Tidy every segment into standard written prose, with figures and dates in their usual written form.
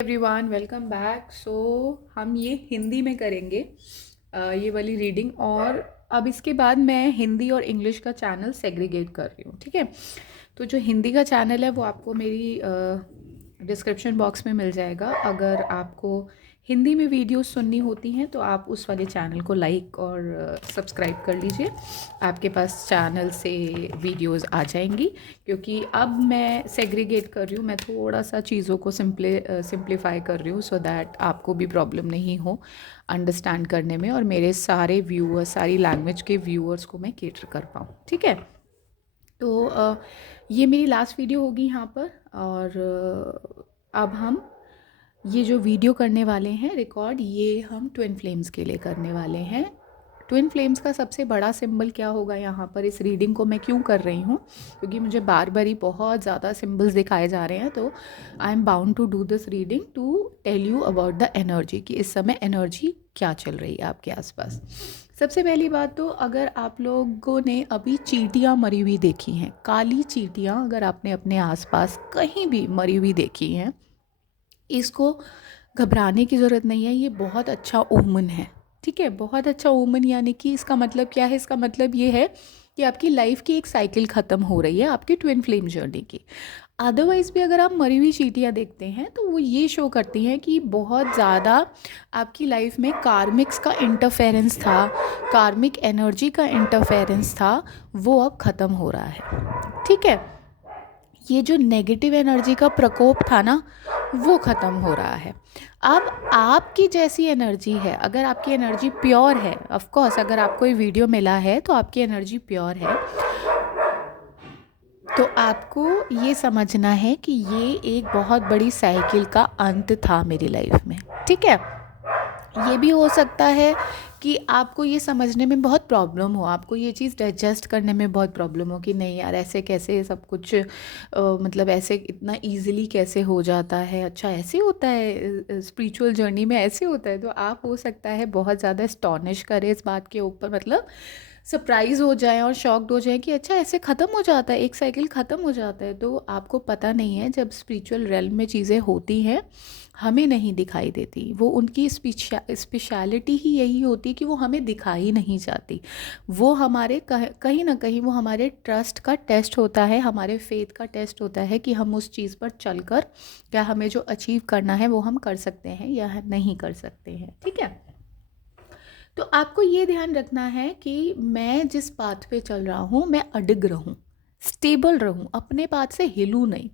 Everyone welcome back. हम ये हिंदी में करेंगे ये वाली रीडिंग। और अब इसके बाद मैं हिंदी और इंग्लिश का चैनल सेग्रीगेट कर रही हूँ, ठीक है। तो जो हिंदी का चैनल है वो आपको मेरी डिस्क्रिप्शन बॉक्स में मिल जाएगा। अगर आपको हिंदी में वीडियोस सुननी होती हैं तो आप उस वाले चैनल को लाइक और सब्सक्राइब कर लीजिए। आपके पास चैनल से वीडियोस आ जाएंगी, क्योंकि अब मैं सेग्रीगेट कर रही हूँ। मैं थोड़ा सा चीज़ों को सिंप्लीफाई कर रही हूँ सो दैट आपको भी प्रॉब्लम नहीं हो अंडरस्टैंड करने में, और मेरे सारे व्यूअर्स, सारी लैंग्वेज के व्यूअर्स को मैं केटर कर पाऊँ, ठीक है। तो ये मेरी लास्ट वीडियो होगी यहाँ पर। और अब हम ये जो वीडियो करने वाले हैं रिकॉर्ड, ये हम ट्विन फ्लेम्स के लिए करने वाले हैं। ट्विन फ्लेम्स का सबसे बड़ा सिंबल क्या होगा यहाँ पर, इस रीडिंग को मैं क्यों कर रही हूँ, क्योंकि मुझे बार बार ही बहुत ज़्यादा सिंबल्स दिखाए जा रहे हैं। तो I am bound to do this reading to tell you about the energy, कि इस समय एनर्जी क्या चल रही है आपके आसपास। सबसे पहली बात तो, अगर आप लोगों ने अभी चींटियाँ मरी हुई देखी हैं, काली चींटियाँ अगर आपने अपने आसपास कहीं भी मरी हुई देखी हैं, इसको घबराने की ज़रूरत नहीं है। ये बहुत अच्छा ओमन है, ठीक है। बहुत अच्छा ओमन यानी कि इसका मतलब क्या है? इसका मतलब ये है कि आपकी लाइफ की एक साइकिल ख़त्म हो रही है, आपकी ट्विन फ्लेम जर्नी की। अदरवाइज़ भी अगर आप मरी हुई चींटियाँ देखते हैं तो वो ये शो करती हैं कि बहुत ज़्यादा आपकी लाइफ में कार्मिक्स का इंटरफेरेंस था, कार्मिक एनर्जी का इंटरफेरेंस था, वो अब ख़त्म हो रहा है, ठीक है। ये जो नेगेटिव एनर्जी का प्रकोप था ना, वो ख़त्म हो रहा है। अब आपकी जैसी एनर्जी है, अगर आपकी एनर्जी प्योर है, ऑफ कोर्स अगर आपको ये वीडियो मिला है तो आपकी एनर्जी प्योर है, तो आपको ये समझना है कि ये एक बहुत बड़ी साइकिल का अंत था मेरी लाइफ में, ठीक है। ये भी हो सकता है कि आपको ये समझने में बहुत प्रॉब्लम हो, आपको ये चीज़ डाइजेस्ट करने में बहुत प्रॉब्लम हो कि नहीं यार, ऐसे कैसे सब कुछ मतलब ऐसे इतना इजीली कैसे हो जाता है, अच्छा ऐसे होता है स्पिरिचुअल जर्नी में, ऐसे होता है। तो आप हो सकता है बहुत ज़्यादा एस्टॉनिश करें इस बात के ऊपर, मतलब सरप्राइज़ हो जाएं और शॉक्ड हो जाएं कि अच्छा ऐसे ख़त्म हो जाता है, एक साइकिल ख़त्म हो जाता है। तो आपको पता नहीं है, जब स्पिरिचुअल रेल्म में चीज़ें होती हैं हमें नहीं दिखाई देती। वो उनकी स्पेशलिटी ही यही होती कि वो हमें दिखाई नहीं जाती। वो हमारे कहीं ना कहीं वो हमारे ट्रस्ट का टेस्ट होता है, हमारे फेथ का टेस्ट होता है कि हम उस चीज़ पर चलकर क्या हमें जो अचीव करना है वो हम कर सकते हैं या नहीं कर सकते हैं, ठीक है। तो आपको ये ध्यान रखना है कि मैं जिस पाथ पे चल रहा हूँ मैं अडिग रहूँ, स्टेबल रहूँ, अपने पाथ से हिलूँ नहीं।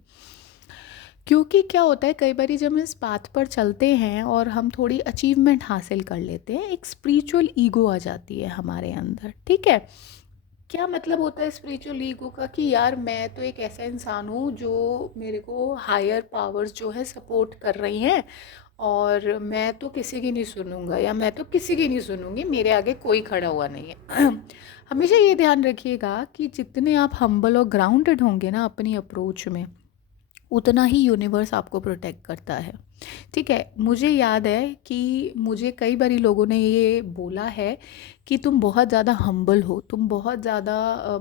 क्योंकि क्या होता है, कई बार जब हम इस पाथ पर चलते हैं और हम थोड़ी अचीवमेंट हासिल कर लेते हैं, एक स्पिरिचुअल ईगो आ जाती है हमारे अंदर, ठीक है। क्या मतलब होता है स्पिरिचुअल ईगो का, कि यार मैं तो एक ऐसा इंसान हूँ जो, मेरे को हायर पावर्स जो है सपोर्ट कर रही हैं, और मैं तो किसी की नहीं सुनूंगा, या मैं तो किसी की नहीं सुनूंगी, मेरे आगे कोई खड़ा हुआ नहीं है। हमेशा ये ध्यान रखिएगा कि जितने आप हम्बल और ग्राउंडेड होंगे ना अपनी अप्रोच में, उतना ही यूनिवर्स आपको प्रोटेक्ट करता है, ठीक है। मुझे याद है कि मुझे कई बारी लोगों ने ये बोला है कि तुम बहुत ज़्यादा हम्बल हो, तुम बहुत ज़्यादा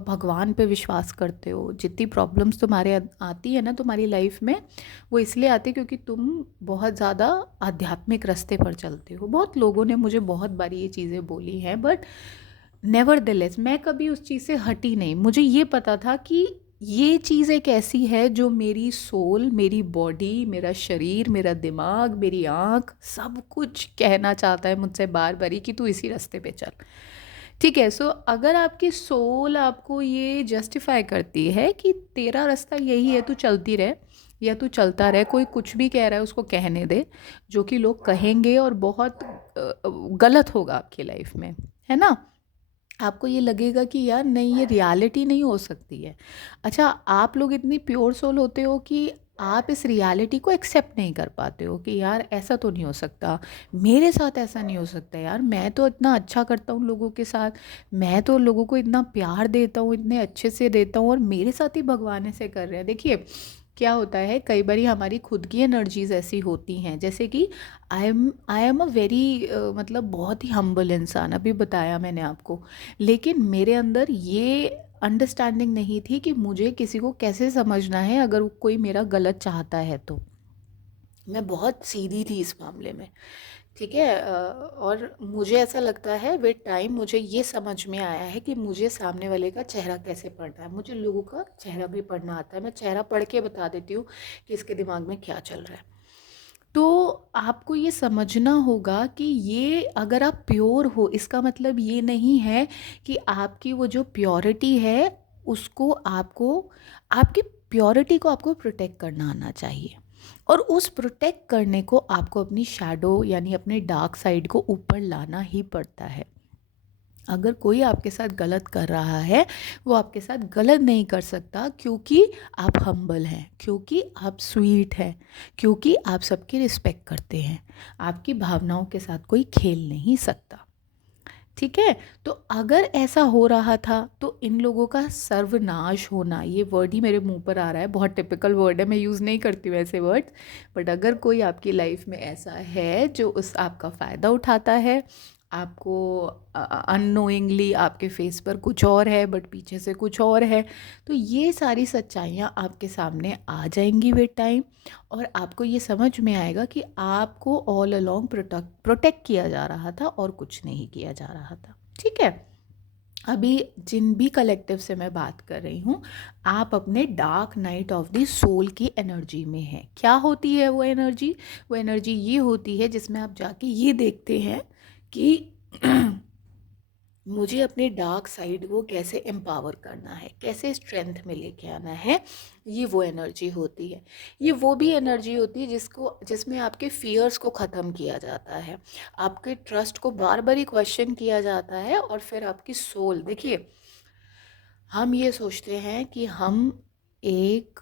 भगवान पे विश्वास करते हो, जितनी प्रॉब्लम्स तुम्हारे आती है ना तुम्हारी लाइफ में, वो इसलिए आती है क्योंकि तुम बहुत ज़्यादा आध्यात्मिक रास्ते पर चलते हो। बहुत लोगों ने मुझे बहुत बारी ये चीज़ें बोली हैं, बट नेवरदलेस मैं कभी उस चीज़ से हटी नहीं। मुझे ये पता था कि ये चीज़ एक ऐसी है जो मेरी सोल, मेरी बॉडी, मेरा शरीर, मेरा दिमाग, मेरी आँख, सब कुछ कहना चाहता है मुझसे बार बार ही कि तू इसी रास्ते पे चल, ठीक है। सो अगर आपकी सोल आपको ये जस्टिफाई करती है कि तेरा रास्ता यही है, तू चलती रहे या तू चलता रहे, कोई कुछ भी कह रहा है उसको कहने दे, जो कि लोग कहेंगे और बहुत गलत होगा आपकी लाइफ में, है ना। आपको ये लगेगा कि यार नहीं, ये रियलिटी नहीं हो सकती है। अच्छा, आप लोग इतनी प्योर सोल होते हो कि आप इस रियलिटी को एक्सेप्ट नहीं कर पाते हो कि यार ऐसा तो नहीं हो सकता, मेरे साथ ऐसा नहीं हो सकता यार, मैं तो इतना अच्छा करता हूँ लोगों के साथ, मैं तो लोगों को इतना प्यार देता हूँ, इतने अच्छे से देता हूँ, और मेरे साथ ही भगवान ऐसे कर रहे हैं। देखिए क्या होता है, कई बार हमारी खुद की एनर्जीज ऐसी होती हैं, जैसे कि आई एम अ वेरी मतलब बहुत ही हम्बल इंसान, अभी बताया मैंने आपको। लेकिन मेरे अंदर ये अंडरस्टैंडिंग नहीं थी कि मुझे किसी को कैसे समझना है अगर कोई मेरा गलत चाहता है तो, मैं बहुत सीधी थी इस मामले में, ठीक है। और मुझे ऐसा लगता है विद टाइम मुझे ये समझ में आया है कि मुझे सामने वाले का चेहरा कैसे पढ़ना है। मुझे लोगों का चेहरा भी पढ़ना आता है, मैं चेहरा पढ़ के बता देती हूँ कि इसके दिमाग में क्या चल रहा है। तो आपको ये समझना होगा कि ये अगर आप प्योर हो, इसका मतलब ये नहीं है कि आपकी वो जो प्योरिटी है उसको आपको, आपकी प्योरिटी को आपको प्रोटेक्ट करना आना चाहिए। और उस प्रोटेक्ट करने को आपको अपनी शैडो यानी अपने डार्क साइड को ऊपर लाना ही पड़ता है। अगर कोई आपके साथ गलत कर रहा है, वो आपके साथ गलत नहीं कर सकता, क्योंकि आप हम्बल हैं, क्योंकि आप स्वीट हैं, क्योंकि आप सबकी रिस्पेक्ट करते हैं। आपकी भावनाओं के साथ कोई खेल नहीं सकता, ठीक है। तो अगर ऐसा हो रहा था तो इन लोगों का सर्वनाश होना, ये वर्ड ही मेरे मुंह पर आ रहा है, बहुत टिपिकल वर्ड है, मैं यूज़ नहीं करती हूँ ऐसे वर्ड्स। बट अगर कोई आपकी लाइफ में ऐसा है जो उस आपका फ़ायदा उठाता है, आपको अननोइंगली आपके फेस पर कुछ और है बट पीछे से कुछ और है, तो ये सारी सच्चाइयाँ आपके सामने आ जाएंगी विद टाइम। और आपको ये समझ में आएगा कि आपको ऑल अलोंग प्रोटेक्ट किया जा रहा था और कुछ नहीं किया जा रहा था, ठीक है। अभी जिन भी कलेक्टिव से मैं बात कर रही हूँ, आप अपने dark night of the soul की एनर्जी में हैं। क्या होती है वो एनर्जी? वो एनर्जी ये होती है जिसमें आप जाके ये देखते हैं कि मुझे अपने डार्क साइड को कैसे एम्पावर करना है, कैसे स्ट्रेंथ में लेके आना है। ये वो एनर्जी होती है। ये वो भी एनर्जी होती है जिसमें आपके फियर्स को ख़त्म किया जाता है, आपके ट्रस्ट को बार बार ही क्वेश्चन किया जाता है। और फिर आपकी सोल, देखिए, हम ये सोचते हैं कि हम एक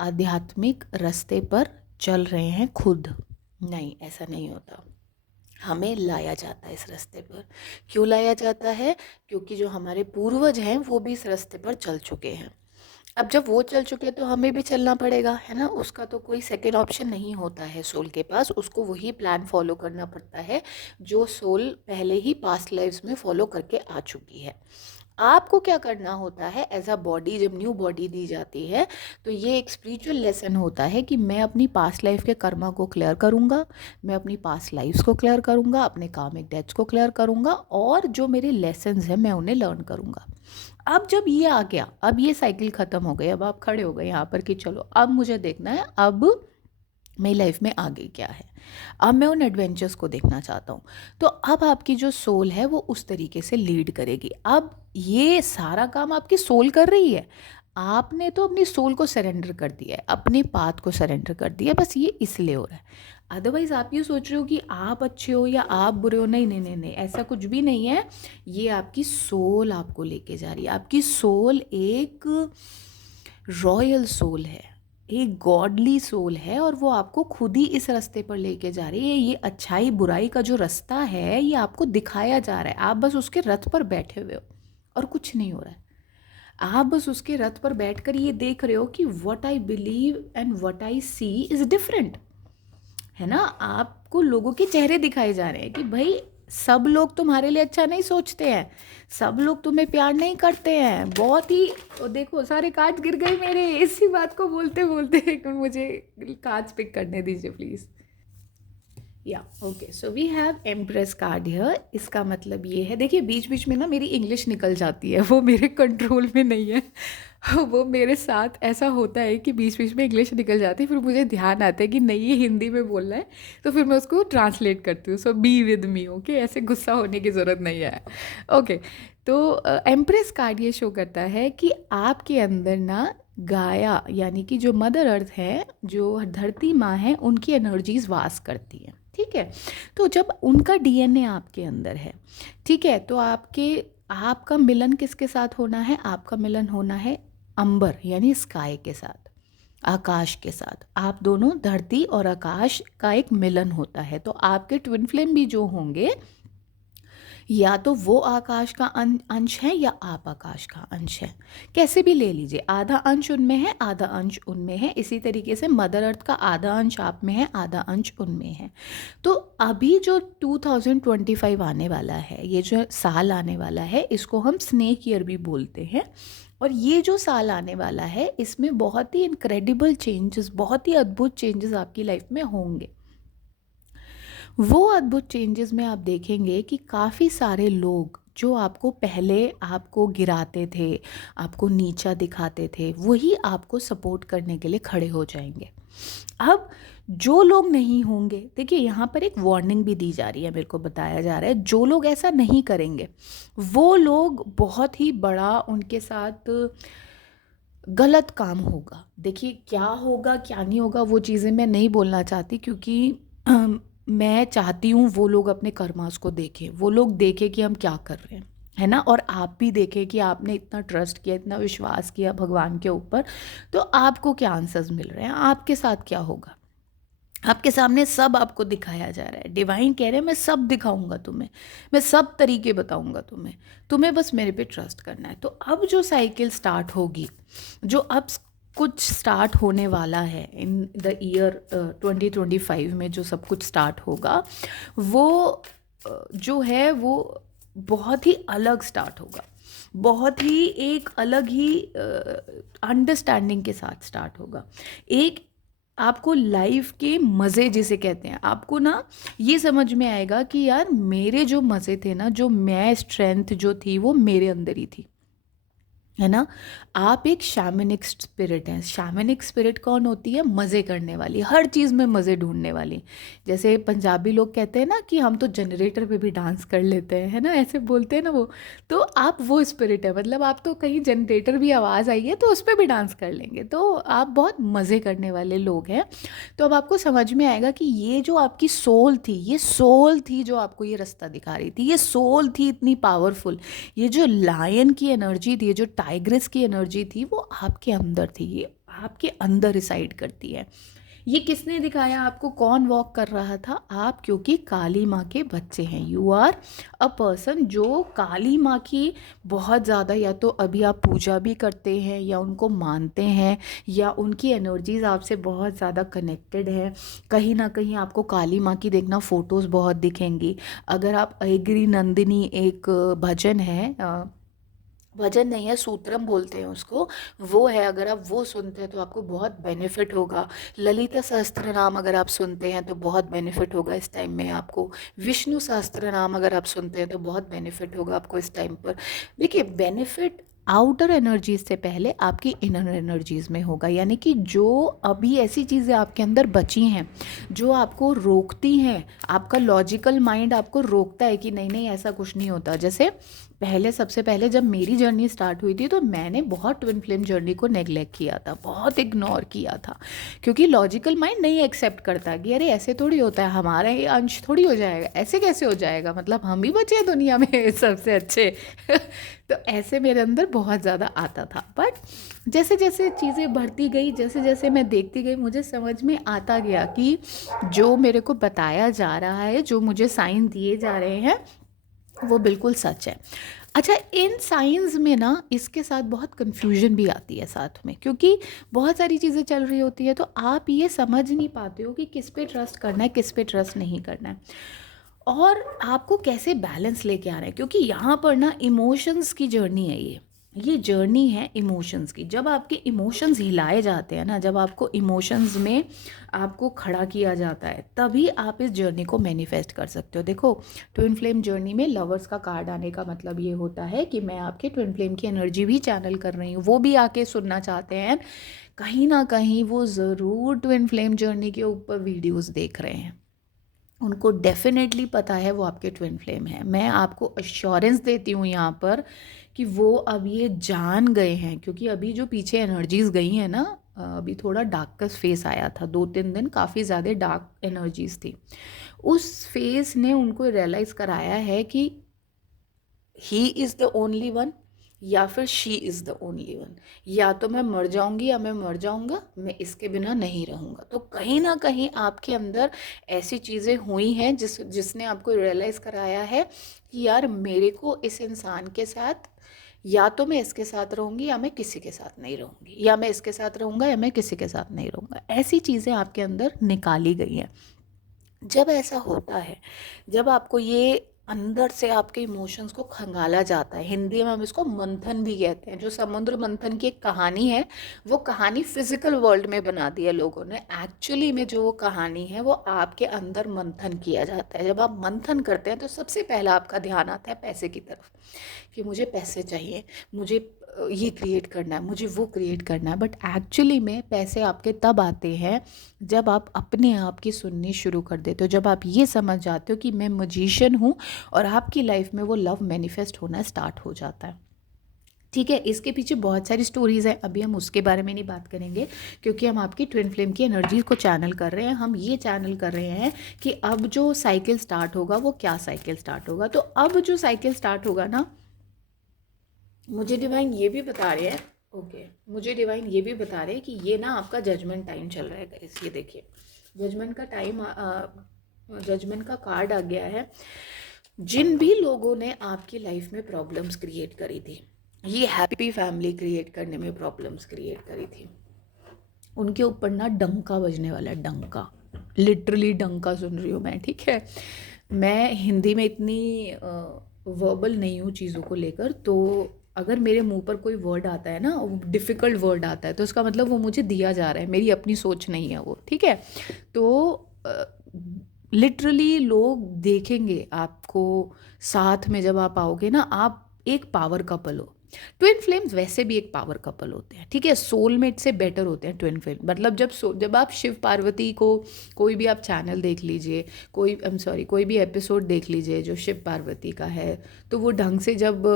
आध्यात्मिक रास्ते पर चल रहे हैं खुद। नहीं, ऐसा नहीं होता। हमें लाया जाता है इस रास्ते पर। क्यों लाया जाता है? क्योंकि जो हमारे पूर्वज हैं वो भी इस रास्ते पर चल चुके हैं। अब जब वो चल चुके हैं तो हमें भी चलना पड़ेगा, है ना। उसका तो कोई सेकेंड ऑप्शन नहीं होता है सोल के पास, उसको वही प्लान फॉलो करना पड़ता है जो सोल पहले ही पास्ट लाइफ्स में फॉलो करके आ चुकी है। आपको क्या करना होता है एज अ बॉडी, जब न्यू बॉडी दी जाती है तो ये एक स्पिरिचुअल लेसन होता है कि मैं अपनी पास्ट लाइफ के कर्मा को क्लियर करूँगा, मैं अपनी पास्ट लाइफ्स को क्लियर करूँगा, अपने कार्मिक डेथ्स को क्लियर करूँगा, और जो मेरे लेसन्स हैं मैं उन्हें लर्न करूँगा। अब जब ये आ गया, अब ये साइकिल ख़त्म हो गई, अब आप खड़े हो गए यहाँ पर कि चलो अब मुझे देखना है अब मेरी लाइफ में आगे क्या है, अब मैं उन एडवेंचर्स को देखना चाहता हूँ। तो अब आपकी जो सोल है वो उस तरीके से लीड करेगी। अब ये सारा काम आपकी सोल कर रही है, आपने तो अपनी सोल को सरेंडर कर दिया है, अपने पाथ को सरेंडर कर दिया है, बस ये इसलिए हो रहा है। अदरवाइज़ आप ये सोच रहे हो कि आप अच्छे हो या आप बुरे हो, नहीं नहीं नहीं नहीं, ऐसा कुछ भी नहीं है। ये आपकी सोल आपको लेके जा रही है। आपकी सोल एक रॉयल सोल है, एक गॉडली सोल है, और वो आपको खुद ही इस रास्ते पर लेके जा रही है। ये अच्छाई बुराई का जो रास्ता है ये आपको दिखाया जा रहा है, आप बस उसके रथ पर बैठे हुए हो और कुछ नहीं हो रहा है। आप बस उसके रथ पर बैठकर ये देख रहे हो कि what I believe and what I see is different, है ना। आपको लोगों के चेहरे दिखाए जा रहे हैं कि भाई सब लोग तुम्हारे लिए अच्छा नहीं सोचते हैं, सब लोग तुम्हें प्यार नहीं करते हैं, बहुत ही। और देखो सारे कार्ड गिर गए मेरे इसी बात को बोलते बोलते। एक मिनट, मुझे कार्ड्स पिक करने दीजिए प्लीज़। या okay, so we have empress card here. इसका मतलब ये है, देखिए बीच बीच में ना मेरी इंग्लिश निकल जाती है, वो मेरे कंट्रोल में नहीं है। वो मेरे साथ ऐसा होता है कि बीच बीच में इंग्लिश निकल जाती है, फिर मुझे ध्यान आता है कि नहीं ये हिंदी में बोलना है, तो फिर मैं उसको ट्रांसलेट करती हूँ। सो बी विद मी, ओके, ऐसे गुस्सा होने की ज़रूरत नहीं है। ओके, तो एम्प्रेस कार्ड ये शो करता है कि आपके अंदर ना गाया यानी कि जो मदर अर्थ है, जो धरती माँ है, उनकी एनर्जीज वास करती हैं, ठीक है। तो जब उनका डीएनए आपके अंदर है, ठीक है, तो आपका मिलन किसके साथ होना है? आपका मिलन होना है अंबर यानी स्काई के साथ, आकाश के साथ। आप दोनों, धरती और आकाश का एक मिलन होता है। तो आपके ट्विन फ्लेम भी जो होंगे, या तो वो आकाश का अंश है या आप आकाश का अंश है, कैसे भी ले लीजिए। आधा अंश उनमें है, आधा अंश उनमें है। इसी तरीके से मदर अर्थ का आधा अंश आप में है, आधा अंश उनमें है। तो अभी जो 2025 आने वाला है, ये जो साल आने वाला है, इसको हम स्नेक ईयर भी बोलते हैं। और ये जो साल आने वाला है इसमें बहुत ही इनक्रेडिबल चेंजेस, बहुत ही अद्भुत चेंजेस आपकी लाइफ में होंगे। वो अद्भुत चेंजेस में आप देखेंगे कि काफ़ी सारे लोग जो आपको पहले आपको गिराते थे, आपको नीचा दिखाते थे, वही आपको सपोर्ट करने के लिए खड़े हो जाएंगे। अब जो लोग नहीं होंगे, देखिए यहाँ पर एक वार्निंग भी दी जा रही है, मेरे को बताया जा रहा है जो लोग ऐसा नहीं करेंगे वो लोग बहुत ही बड़ा उनके साथ गलत काम होगा। देखिए क्या होगा क्या नहीं होगा वो चीज़ें मैं नहीं बोलना चाहती, क्योंकि मैं चाहती हूँ वो लोग अपने कर्मास को देखें, वो लोग देखें कि हम क्या कर रहे हैं, है ना। और आप भी देखें कि आपने इतना ट्रस्ट किया, इतना विश्वास किया भगवान के ऊपर, तो आपको क्या आंसर्स मिल रहे हैं, आपके साथ क्या होगा। आपके सामने सब आपको दिखाया जा रहा है, डिवाइन कह रहे हैं मैं सब दिखाऊंगा तुम्हें, मैं सब तरीके बताऊंगा तुम्हें, तुम्हें बस मेरे पे ट्रस्ट करना है। तो अब जो साइकिल स्टार्ट होगी, जो अब कुछ स्टार्ट होने वाला है इन द ईयर 2025 में, जो सब कुछ स्टार्ट होगा वो जो है वो बहुत ही अलग स्टार्ट होगा, बहुत ही एक अलग ही अंडरस्टैंडिंग के साथ स्टार्ट होगा। एक आपको लाइफ के मज़े जिसे कहते हैं, आपको ना ये समझ में आएगा कि यार मेरे जो मज़े थे ना, जो मैं स्ट्रेंथ जो थी वो मेरे अंदर ही थी, है ना। आप एक शैमनिक स्पिरिट हैं। शैमनिक स्पिरिट कौन होती है? मज़े करने वाली, हर चीज़ में मज़े ढूंढने वाली। जैसे पंजाबी लोग कहते हैं ना कि हम तो जनरेटर पे भी डांस कर लेते हैं, है ना, ऐसे बोलते हैं ना वो। तो आप वो स्पिरिट है, मतलब आप तो कहीं जनरेटर भी आवाज़ आई है तो उस पर भी डांस कर लेंगे, तो आप बहुत मज़े करने वाले लोग हैं। तो अब आपको समझ में आएगा कि ये जो आपकी सोल थी, ये सोल थी जो आपको ये रास्ता दिखा रही थी, ये सोल थी इतनी पावरफुल, ये जो लायन की एनर्जी थी, ये जो टाइग्रेस की एनर्जी थी, वो आपके अंदर थी, ये आपके अंदर रिसाइड करती है। ये किसने दिखाया आपको? कौन वॉक कर रहा था? आप, क्योंकि काली माँ के बच्चे हैं। यू आर अ पर्सन जो काली माँ की बहुत ज़्यादा, या तो अभी आप पूजा भी करते हैं या उनको मानते हैं या उनकी एनर्जीज आपसे बहुत ज़्यादा कनेक्टेड है। कहीं ना कहीं आपको काली माँ की देखना फ़ोटोज़ बहुत दिखेंगी। अगर आप अयगिरी नंदिनी एक भजन है, भजन नहीं है, सूत्रम बोलते हैं उसको, वो है, अगर आप वो सुनते हैं तो आपको बहुत बेनिफिट होगा। ललिता सहस्त्र नाम अगर आप सुनते हैं तो बहुत बेनिफिट होगा इस टाइम में आपको। विष्णु सहस्त्र नाम अगर आप सुनते हैं तो बहुत बेनिफिट होगा आपको इस टाइम पर। देखिए बेनिफिट आउटर एनर्जीज से पहले आपकी इनर एनर्जीज में होगा, यानी कि जो अभी ऐसी चीज़ें आपके अंदर बची हैं जो आपको रोकती हैं, आपका लॉजिकल माइंड आपको रोकता है कि नहीं नहीं ऐसा कुछ नहीं होता। जैसे पहले, सबसे पहले जब मेरी जर्नी स्टार्ट हुई थी तो मैंने बहुत ट्विन फ्लेम जर्नी को नेगलेक्ट किया था, बहुत इग्नोर किया था, क्योंकि लॉजिकल माइंड नहीं एक्सेप्ट करता कि अरे ऐसे थोड़ी होता है, हमारा ये अंश थोड़ी हो जाएगा, ऐसे कैसे हो जाएगा, मतलब हम ही बचे हैं दुनिया में सबसे अच्छे तो ऐसे मेरे अंदर बहुत ज़्यादा आता था। बट जैसे जैसे चीज़ें बढ़ती गई, जैसे जैसे मैं देखती गई, मुझे समझ में आता गया कि जो मेरे को बताया जा रहा है, जो मुझे साइन दिए जा रहे हैं, वो बिल्कुल सच है। अच्छा, इन साइंस में ना इसके साथ बहुत कन्फ्यूजन भी आती है साथ में, क्योंकि बहुत सारी चीज़ें चल रही होती है तो आप ये समझ नहीं पाते हो कि किस पे ट्रस्ट करना है, किस पे ट्रस्ट नहीं करना है, और आपको कैसे बैलेंस लेके आ रहे हैं। क्योंकि यहाँ पर ना इमोशंस की जर्नी है, ये जर्नी है इमोशंस की। जब आपके इमोशंस हिलाए जाते हैं ना, जब आपको इमोशंस में आपको खड़ा किया जाता है, तभी आप इस जर्नी को मैनिफेस्ट कर सकते हो। देखो, ट्विन फ्लेम जर्नी में लवर्स का कार्ड आने का मतलब ये होता है कि मैं आपके ट्विन फ्लेम की एनर्जी भी चैनल कर रही हूँ, वो भी आके सुनना चाहते हैं, कहीं ना कहीं वो ज़रूर ट्विन फ्लेम जर्नी के ऊपर वीडियोज़ देख रहे हैं, उनको डेफिनेटली पता है वो आपके ट्विन फ्लेम है। मैं आपको अश्योरेंस देती हूँ यहाँ पर कि वो अब ये जान गए हैं, क्योंकि अभी जो पीछे एनर्जीज गई हैं ना, अभी थोड़ा डार्कस्ट फेस आया था, 2-3 दिन काफ़ी ज़्यादा डार्क एनर्जीज थी। उस फेस ने उनको रियलाइज़ कराया है कि he is the only one या फिर she is the only one, या तो मैं मर जाऊंगी या मैं मर जाऊंगा, मैं इसके बिना नहीं रहूंगा। तो कहीं ना कहीं आपके अंदर ऐसी चीज़ें हुई हैं जिसने आपको रियलाइज़ कराया है कि यार मेरे को इस इंसान के साथ, या तो मैं इसके साथ रहूंगी या मैं किसी के साथ नहीं रहूंगी, या मैं इसके साथ रहूंगा या मैं किसी के साथ नहीं रहूंगा। ऐसी चीज़ें आपके अंदर निकाली गई हैं। जब ऐसा होता है, जब आपको ये अंदर से आपके इमोशंस को खंगाला जाता है। हिंदी में हम इसको मंथन भी कहते हैं। जो समुद्र मंथन की एक कहानी है, वो कहानी फिजिकल वर्ल्ड में बना दी है लोगों ने। एक्चुअली में जो वो कहानी है वो आपके अंदर मंथन किया जाता है। जब आप मंथन करते हैं तो सबसे पहला आपका ध्यान आता है पैसे की तरफ, कि मुझे पैसे चाहिए, मुझे ये क्रिएट करना है, मुझे वो क्रिएट करना है। बट एक्चुअली में पैसे आपके तब आते हैं जब आप अपने आप की सुननी शुरू कर देते हो, जब आप ये समझ जाते हो कि मैं मजिशियन हूँ, और आपकी लाइफ में वो लव मैनिफेस्ट होना स्टार्ट हो जाता है। ठीक है, इसके पीछे बहुत सारी स्टोरीज़ हैं, अभी हम उसके बारे में नहीं बात करेंगे, क्योंकि हम आपकी ट्विन फ्लेम की एनर्जी को चैनल कर रहे हैं। हम ये चैनल कर रहे हैं कि अब जो साइकिल स्टार्ट होगा वो क्या साइकिल स्टार्ट होगा। तो अब जो साइकिल स्टार्ट होगा ना, मुझे डिवाइन ये भी बता रहे हैं, ओके, मुझे डिवाइन ये भी बता रहे हैं कि ये ना आपका जजमेंट टाइम चल रहा है गाइस। ये देखिए, जजमेंट का टाइम, जजमेंट का कार्ड आ गया है। जिन भी लोगों ने आपकी लाइफ में प्रॉब्लम्स क्रिएट करी थी, ये हैप्पी फैमिली क्रिएट करने में प्रॉब्लम्स क्रिएट करी थी, उनके ऊपर ना डंका बजने वाला है। डंका, लिटरली डंका सुन रही हूँ मैं, ठीक है। मैं हिंदी में इतनी वर्बल नहीं हूँ चीज़ों को लेकर, तो अगर मेरे मुंह पर कोई वर्ड आता है ना, डिफ़िकल्ट वर्ड आता है, तो उसका मतलब वो मुझे दिया जा रहा है, मेरी अपनी सोच नहीं है वो, ठीक है। तो लिटरली लोग देखेंगे आपको साथ में, जब आप आओगे ना, आप एक पावर कपल हो। ट्विन फ्लेम्स वैसे भी एक पावर कपल होते हैं, ठीक है, सोलमेट से बेटर होते हैं ट्विन फ्लेम। मतलब जब आप शिव पार्वती को, कोई भी आप चैनल देख लीजिए, कोई कोई भी एपिसोड देख लीजिए जो शिव पार्वती का है, तो वो ढंग से जब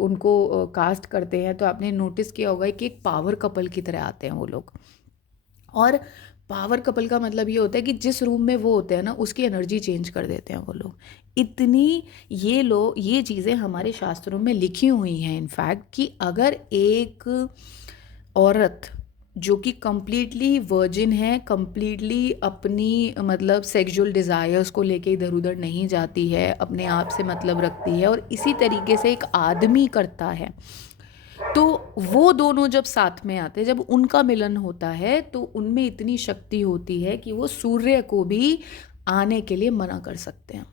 उनको कास्ट करते हैं, तो आपने नोटिस किया होगा कि एक पावर कपल की तरह आते हैं वो लोग। और पावर कपल का मतलब ये होता है कि जिस रूम में वो होते हैं ना, उसकी एनर्जी चेंज कर देते हैं वो लोग। इतनी ये चीज़ें हमारे शास्त्रों में लिखी हुई हैं इनफैक्ट, कि अगर एक औरत जो कि कंप्लीटली वर्जिन है, कंप्लीटली अपनी मतलब सेक्सुअल डिज़ायर्स को लेके इधर उधर नहीं जाती है, अपने आप से मतलब रखती है, और इसी तरीके से एक आदमी करता है, तो वो दोनों जब साथ में आते हैं, जब उनका मिलन होता है, तो उनमें इतनी शक्ति होती है कि वो सूर्य को भी आने के लिए मना कर सकते हैं।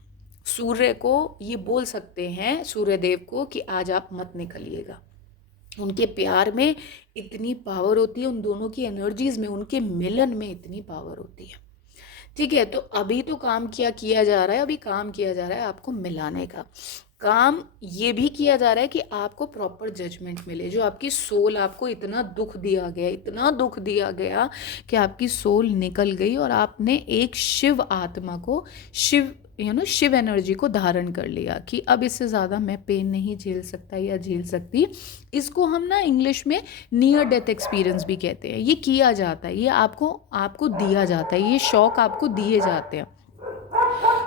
सूर्य को ये बोल सकते हैं, सूर्य देव को, कि आज आप मत निकलिएगा। उनके प्यार में इतनी पावर होती है, उन दोनों की एनर्जीज में, उनके मिलन में इतनी पावर होती है। ठीक है, तो अभी तो काम किया जा रहा है, अभी काम किया जा रहा है आपको मिलाने का। काम ये भी किया जा रहा है कि आपको प्रॉपर जजमेंट मिले। जो आपकी सोल, आपको इतना दुख दिया गया, इतना दुख दिया गया कि आपकी सोल निकल गई, और आपने एक शिव आत्मा को, शिव शिव एनर्जी को धारण कर लिया कि अब इससे ज़्यादा मैं पेन नहीं झेल सकता या झेल सकती। इसको हम ना इंग्लिश में नियर डेथ एक्सपीरियंस भी कहते हैं। ये किया जाता है, ये आपको आपको दिया जाता है, ये शौक आपको दिए जाते हैं।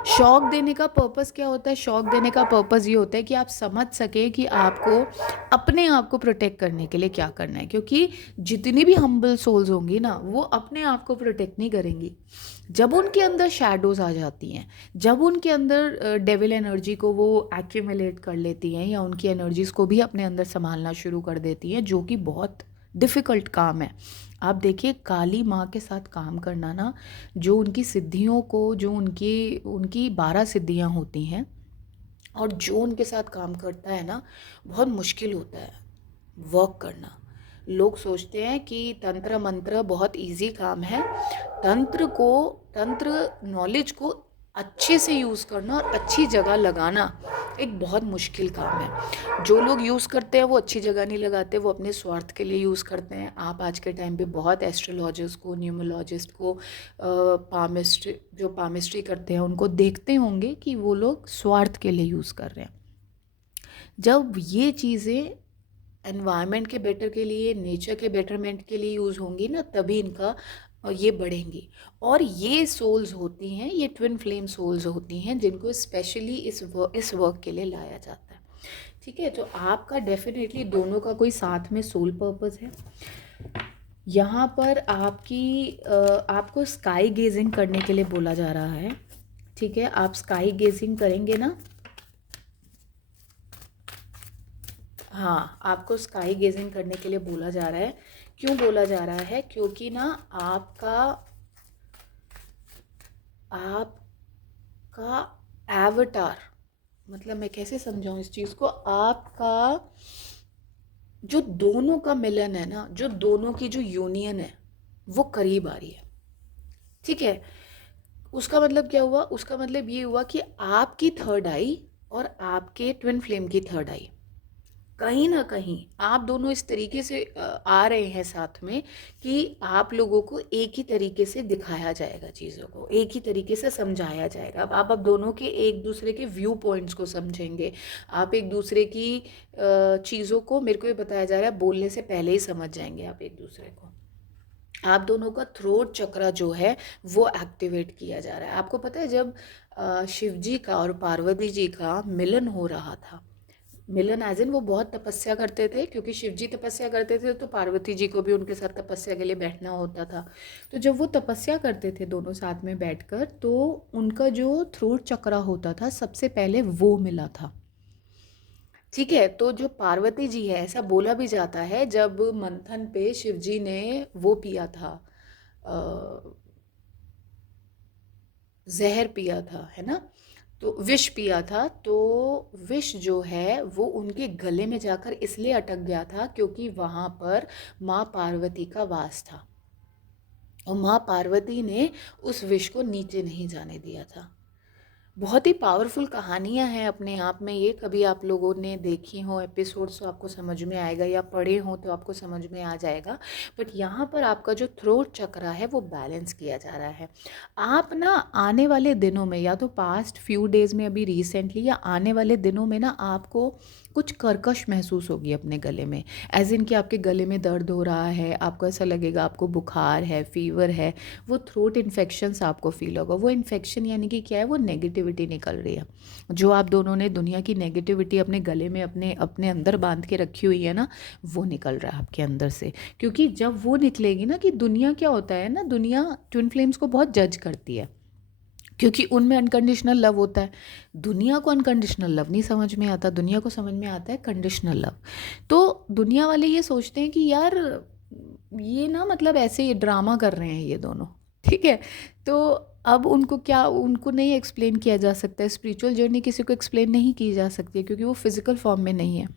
शौक देने का पर्पस क्या होता है? शौक देने का पर्पस ये होता है कि आप समझ सकें कि आपको अपने आप को प्रोटेक्ट करने के लिए क्या करना है, क्योंकि जितनी भी हम्बल सोल्स होंगी ना, वो अपने आप को प्रोटेक्ट नहीं करेंगी। जब उनके अंदर शैडोज आ जाती हैं, जब उनके अंदर डेविल एनर्जी को वो एक्यूमुलेट कर लेती हैं, या उनकी एनर्जीज को भी अपने अंदर संभालना शुरू कर देती हैं, जो कि बहुत डिफ़िकल्ट काम है। आप देखिए, काली माँ के साथ काम करना ना, जो उनकी सिद्धियों को, जो उनकी उनकी 12 सिद्धियाँ होती हैं, और जो उनके साथ काम करता है ना, बहुत मुश्किल होता है वर्क करना। लोग सोचते हैं कि तंत्र मंत्र बहुत इजी काम है। तंत्र नॉलेज को अच्छे से यूज़ करना और अच्छी जगह लगाना एक बहुत मुश्किल काम है। जो लोग यूज़ करते हैं वो अच्छी जगह नहीं लगाते, वो अपने स्वार्थ के लिए यूज़ करते हैं। आप आज के टाइम पे बहुत एस्ट्रोलॉजिस्ट को, न्यूमरोलॉजिस्ट को, पामिस्ट्री करते हैं, उनको देखते होंगे कि वो लोग स्वार्थ के लिए यूज़ कर रहे हैं। जब ये चीज़ें एनवायरनमेंट के बेटर के लिए, नेचर के बेटरमेंट के लिए यूज़ होंगी ना, तभी इनका ये बढ़ेंगी। और ये सोल्स होती हैं, ये ट्विन फ्लेम सोल्स होती हैं, जिनको स्पेशली इस वर्क के लिए लाया जाता है। ठीक है, तो आपका डेफिनेटली दोनों का कोई साथ में सोल पर्पस है। यहाँ पर आपको स्काई गेजिंग करने के लिए बोला जा रहा है। ठीक है, आप स्काई गेजिंग करेंगे ना, हाँ, आपको स्काई गेजिंग करने के लिए बोला जा रहा है। क्यों बोला जा रहा है? क्योंकि ना आपका एवटार मतलब मैं कैसे समझाऊं इस चीज़ को, आपका जो दोनों का मिलन है ना, जो दोनों की जो यूनियन है वो करीब आ रही है। ठीक है, उसका मतलब क्या हुआ, उसका मतलब ये हुआ कि आपकी थर्ड आई और आपके ट्विन फ्लेम की थर्ड आई कहीं ना कहीं आप दोनों इस तरीके से आ रहे हैं साथ में कि आप लोगों को एक ही तरीके से दिखाया जाएगा, चीज़ों को एक ही तरीके से समझाया जाएगा। अब दोनों के एक दूसरे के व्यू पॉइंट्स को समझेंगे, आप एक दूसरे की चीज़ों को, मेरे को ये बताया जा रहा है बोलने से पहले ही समझ जाएंगे आप एक दूसरे को। आप दोनों का थ्रोट चक्रा जो है वो एक्टिवेट किया जा रहा है। आपको पता है जब शिव जी का और पार्वती जी का मिलन हो रहा था, मिलन एज इन वो बहुत तपस्या करते थे, क्योंकि शिव जी तपस्या करते थे तो पार्वती जी को भी उनके साथ तपस्या के लिए बैठना होता था। तो जब वो तपस्या करते थे दोनों साथ में बैठकर, तो उनका जो थ्रोट चक्रा होता था सबसे पहले वो मिला था। ठीक है, तो जो पार्वती जी है, ऐसा बोला भी जाता है जब मंथन पे शिव जी ने वो पिया था, जहर पिया था, है ना, तो विष पिया था, तो विष जो है वो उनके गले में जाकर इसलिए अटक गया था क्योंकि वहाँ पर माँ पार्वती का वास था और माँ पार्वती ने उस विष को नीचे नहीं जाने दिया था। बहुत ही पावरफुल कहानियाँ हैं अपने आप में ये, कभी आप लोगों ने देखी हो एपिसोड्स तो आपको समझ में आएगा, या पढ़े हो तो आपको समझ में आ जाएगा। बट यहाँ पर आपका जो थ्रोट चक्रा है वो बैलेंस किया जा रहा है। आप ना आने वाले दिनों में, या तो पास्ट फ्यू डेज में अभी रिसेंटली, या आने वाले दिनों में ना आपको कुछ कर्कश महसूस होगी अपने गले में, एज इन कि आपके गले में दर्द हो रहा है, आपको ऐसा लगेगा आपको बुखार है, फीवर है, वो थ्रोट इन्फेक्शंस आपको फील होगा। वो इन्फेक्शन यानी कि क्या है, वो नेगेटिविटी निकल रही है, जो आप दोनों ने दुनिया की नेगेटिविटी अपने गले में अपने अपने अंदर बांध के रखी हुई है ना, वो निकल रहा है आपके अंदर से। क्योंकि जब वो निकलेगी ना, कि दुनिया क्या होता है ना, दुनिया ट्विन फ्लेम्स को बहुत जज करती है क्योंकि उनमें अनकंडीशनल लव होता है। दुनिया को अनकंडीशनल लव नहीं समझ में आता, दुनिया को समझ में आता है कंडीशनल लव। तो दुनिया वाले ये सोचते हैं कि यार ये ना मतलब ऐसे ही ड्रामा कर रहे हैं ये दोनों, ठीक है। तो अब उनको क्या, उनको नहीं एक्सप्लेन किया जा सकता है, स्पिरिचुअल जर्नी किसी को एक्सप्लेन नहीं की जा सकती है क्योंकि वो फिजिकल फॉर्म में नहीं है।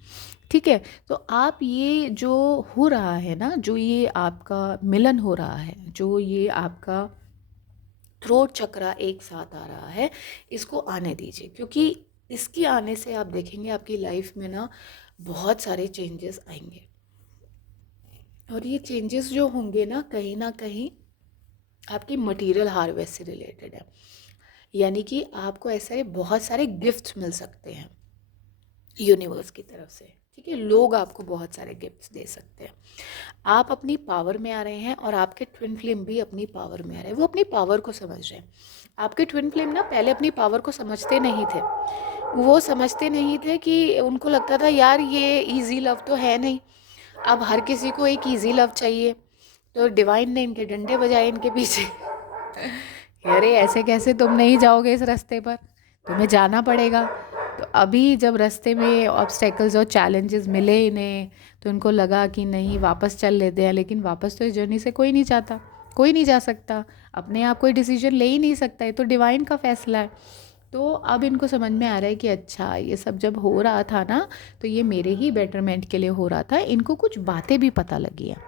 ठीक है, तो आप ये जो हो रहा है ना, जो ये आपका मिलन हो रहा है, जो ये आपका थ्रोट चक्रा एक साथ आ रहा है, इसको आने दीजिए, क्योंकि इसके आने से आप देखेंगे आपकी लाइफ में ना बहुत सारे चेंजेस आएंगे। और ये चेंजेस जो होंगे ना कहीं आपकी मटेरियल हार्वेस्ट से रिलेटेड है, यानी कि आपको ऐसे बहुत सारे गिफ्ट्स मिल सकते हैं यूनिवर्स की तरफ से। ठीक है, लोग आपको बहुत सारे गिफ्ट्स दे सकते हैं। आप अपनी पावर में आ रहे हैं और आपके ट्विन फ्लेम भी अपनी पावर में आ रहे हैं, वो अपनी पावर को समझ रहे हैं। आपके ट्विन फ्लेम ना पहले अपनी पावर को समझते नहीं थे, वो समझते नहीं थे, कि उनको लगता था यार ये इजी लव तो है नहीं, अब हर किसी को एक इजी लव चाहिए। तो डिवाइन ने इनके डंडे बजाए इनके पीछे अरे ऐसे कैसे, तुम नहीं जाओगे इस रास्ते पर, तुम्हें जाना पड़ेगा। तो अभी जब रास्ते में ऑब्स्टेकल्स और चैलेंजेस मिले इन्हें, तो इनको लगा कि नहीं वापस चल लेते हैं, लेकिन वापस तो इस जर्नी से कोई नहीं चाहता, कोई नहीं जा सकता, अपने आप कोई डिसीजन ले ही नहीं सकता, ये तो डिवाइन का फैसला है। तो अब इनको समझ में आ रहा है कि अच्छा ये सब जब हो रहा था ना, तो ये मेरे ही बेटरमेंट के लिए हो रहा था, इनको कुछ बातें भी पता लगी हैं।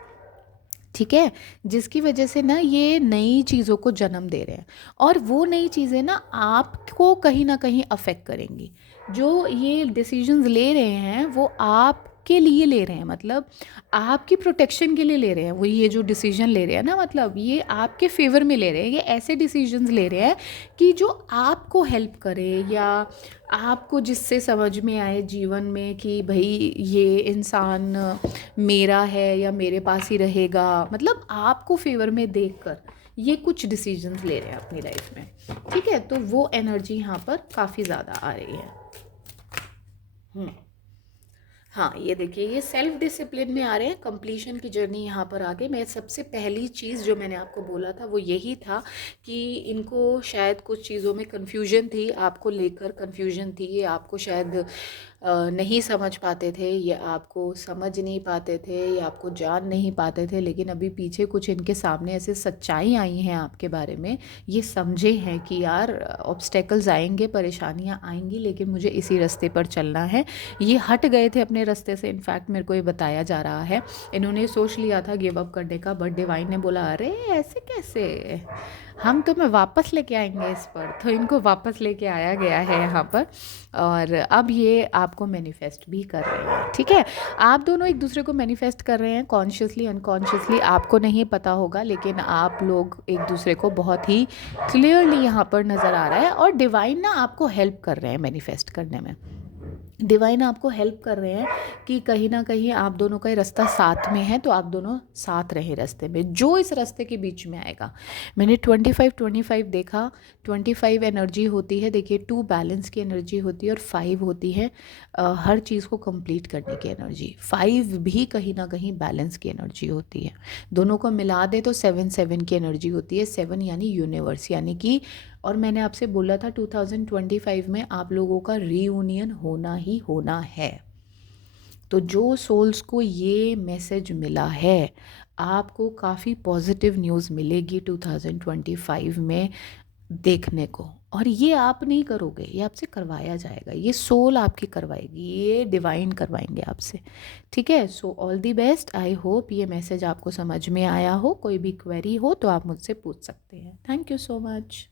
ठीक है, जिसकी वजह से ना ये नई चीज़ों को जन्म दे रहे हैं, और वो नई चीज़ें ना आपको कहीं ना कहीं अफेक्ट करेंगी। जो ये डिसीजंस ले रहे हैं वो आपके लिए ले रहे हैं, मतलब आपकी प्रोटेक्शन के लिए ले रहे हैं। वो ये जो डिसीजन ले रहे हैं ना, मतलब ये आपके फेवर में ले रहे हैं, ये ऐसे डिसीजंस ले रहे हैं कि जो आपको हेल्प करे, या आपको जिससे समझ में आए जीवन में कि भाई ये इंसान मेरा है या मेरे पास ही रहेगा, मतलब आपको फेवर में देखकर ये कुछ डिसीजंस ले रहे हैं अपनी लाइफ में। ठीक है, तो वो एनर्जी यहाँ पर काफ़ी ज़्यादा आ रही है। हाँ, ये देखिए ये सेल्फ डिसिप्लिन में आ रहे हैं, कंप्लीशन की जर्नी यहाँ पर आ गई। मैं सबसे पहली चीज़ जो मैंने आपको बोला था वो यही था कि इनको शायद कुछ चीज़ों में कन्फ्यूजन थी, आपको लेकर कन्फ्यूजन थी, ये आपको शायद नहीं समझ पाते थे, ये आपको समझ नहीं पाते थे, ये आपको जान नहीं पाते थे, लेकिन अभी पीछे कुछ इनके सामने ऐसे सच्चाई आई हैं आपके बारे में, ये समझे हैं कि यार ऑब्स्टेकल्स आएंगे, परेशानियां आएंगी, लेकिन मुझे इसी रास्ते पर चलना है। ये हट गए थे अपने रास्ते से, इनफैक्ट मेरे को ये बताया जा रहा है। इन्होंने सोच लिया था गिव अप करने का, बट डिवाइन ने बोला अरे ऐसे कैसे, हम तुम्हें वापस लेके आएंगे इस पर। तो इनको वापस लेके आया गया है यहाँ पर, और अब ये आपको मैनिफेस्ट भी कर रहे हैं। ठीक है, आप दोनों एक दूसरे को मैनिफेस्ट कर रहे हैं, कॉन्शियसली अनकॉन्शियसली आपको नहीं पता होगा, लेकिन आप लोग एक दूसरे को बहुत ही क्लियरली यहाँ पर नज़र आ रहा है। और डिवाइन ना आपको हेल्प कर रहे हैं मैनिफेस्ट करने में। डिवाइन आपको हेल्प कर रहे हैं कि कहीं ना कहीं आप दोनों का ये रास्ता साथ में है, तो आप दोनों साथ रहें रास्ते में, जो इस रास्ते के बीच में आएगा। मैंने 25-25 देखा। 25 एनर्जी होती है, देखिए 2 बैलेंस की एनर्जी होती है, और 5 होती है हर चीज़ को कंप्लीट करने की एनर्जी। 5 भी कहीं ना कहीं बैलेंस की एनर्जी होती है। दोनों को मिला दे तो 7 की एनर्जी होती है। 7 यानी यूनिवर्स, यानी कि, और मैंने आपसे बोला था 2025 में आप लोगों का रीयूनियन होना ही होना है। तो जो सोल्स को ये मैसेज मिला है, आपको काफ़ी पॉजिटिव न्यूज़ मिलेगी 2025 में देखने को। और ये आप नहीं करोगे, ये आपसे करवाया जाएगा, ये सोल आपकी करवाएगी, ये डिवाइन करवाएंगे आपसे। ठीक है, so all the best. I hope ये मैसेज आपको समझ में आया हो। कोई भी क्वेरी हो तो आप मुझसे पूछ सकते हैं। Thank you so much.